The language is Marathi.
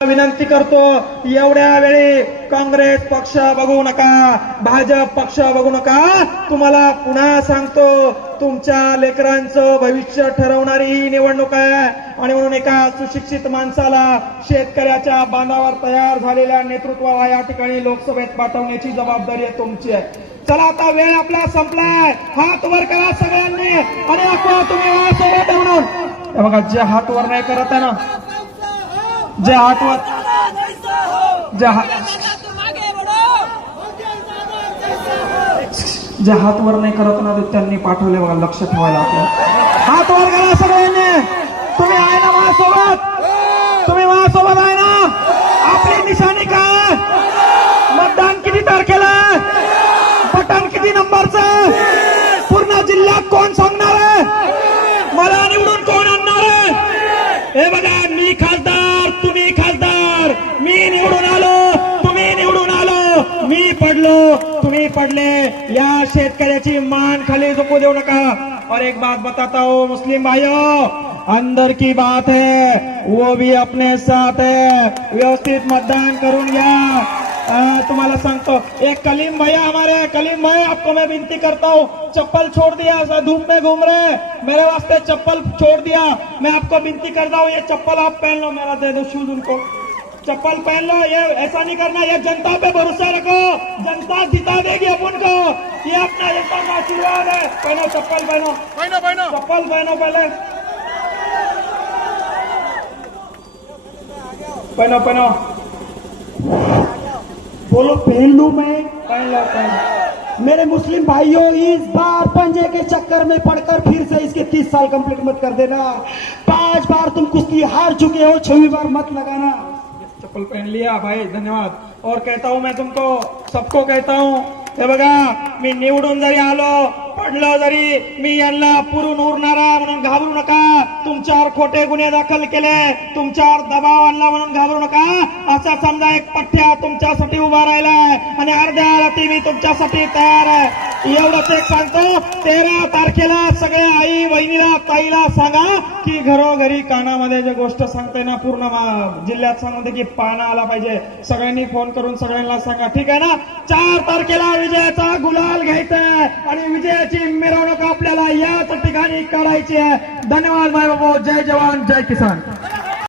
विनंती करतो, एवढ्या वेळी काँग्रेस पक्ष बघू नका, भाजप पक्ष बघू नका. तुम्हाला पुन्हा सांगतो, तुमच्या लेकरांचं भविष्य ठरवणारी ही निवडणूक आहे. आणि म्हणून एका सुशिक्षित माणसाला, शेतकऱ्याच्या बांधावर तयार झालेल्या नेतृत्वाला या ठिकाणी लोकसभेत पाठवण्याची जबाबदारी आहे तुमची आहे. चला, आता वेळ आपला संपलाय. हात वर करा सगळ्यांनी आणि दाखवा तुम्ही माझ्यासोबत म्हणून. हे बघा, जे हात वर नाही करत आहे ना, जे हात वर नाही करत ना, त्यांनी पाठवले बघा. लक्ष ठेवायला आपल्याला. हात वर करा सगळ्यांनी. तुम्ही आहे ना माझ्यासोबत? तुम्ही माझ्यासोबत आहे ना? आपली निशाणी काय? मतदान किती तारखेला? बटन किती नंबरचं? पूर्ण जिल्ह्यात कोण सांगणार आहे? मला निवडून कोण आणणार आहे? हे बघा, मी खासदार, तुम्ही खासदार. मी निवडून आलो, तुम्ही निवडून आलो. मी पडलो, तुम्ही पडले. या शेतकऱ्याची मान खाली झुकू देऊ नका. और एक बात बताता हूँ मुस्लिम भाइयों, अंदर की बात है, वो भी अपने साथ है. व्यवस्थित मतदान करून घ्या. तुम्हाला सांगतो, एक कलीम भैया हमारे, कलीम भाई आपको मैं विनती करता हूँ, चप्पल छोड़ दिया, धूप में घूम रहे, मेरे वास्ते चप्पल छोड़ दिया. मैं आपको विनती करता हूँ, ये चप्पल आप पहन लो, मेरा दे दो शूज उनको. चप्पल पहन लो. ये ऐसा नहीं करना, ये जनता पे भरोसा रखो, जनता जिता देगी अपन को. ये अपना जनता का आशीर्वाद है. पहनो चप्पल, पहनो चप्पल, पहनो पहले, पहनो. बोलो, पहन लू मैं? पहन लो. मेरे मुस्लिम भाइयों, इस बार पंजे के चक्कर में पड़कर फिर से इसके 30 साल कंप्लीट मत कर देना. 5 बार तुम कुश्ती हार चुके हो, 6वीं बार मत लगाना. चप्पल पहन लिया भाई, धन्यवाद. और कहता हूं मैं तुमको, सबको कहता हूं, हे बघा, मी निवडून जरी आलो, पडलो जरी, मी यांना पुरून उरणारा म्हणून घाबरू नका. तुमच्यावर खोटे गुन्हे दाखल केले, तुमच्यावर दबाव आणला म्हणून घाबरू नका. असा समजा एक पठ्ठ्या तुमच्यासाठी उभा राहिलाय आणि अर्ध्या रात्री मी तुमच्यासाठी तयार आहे. एवढंच एक सांगतो, 13 तारखेला सगळे आई बहिणीला, ताईला सांगा की घरोघरी कानामध्ये जे गोष्ट सांगते ना, पूर्ण जिल्ह्यात सांगते की पाना आला पाहिजे. सगळ्यांनी फोन करून सगळ्यांना सांगा, ठीक आहे ना? 4 तारखेला विजयाचा गुलाल घ्यायचा आहे आणि विजयाची मिरवणूक आपल्याला याच ठिकाणी काढायची आहे. धन्यवाद भाई बाबू. जय जवान, जय किसान.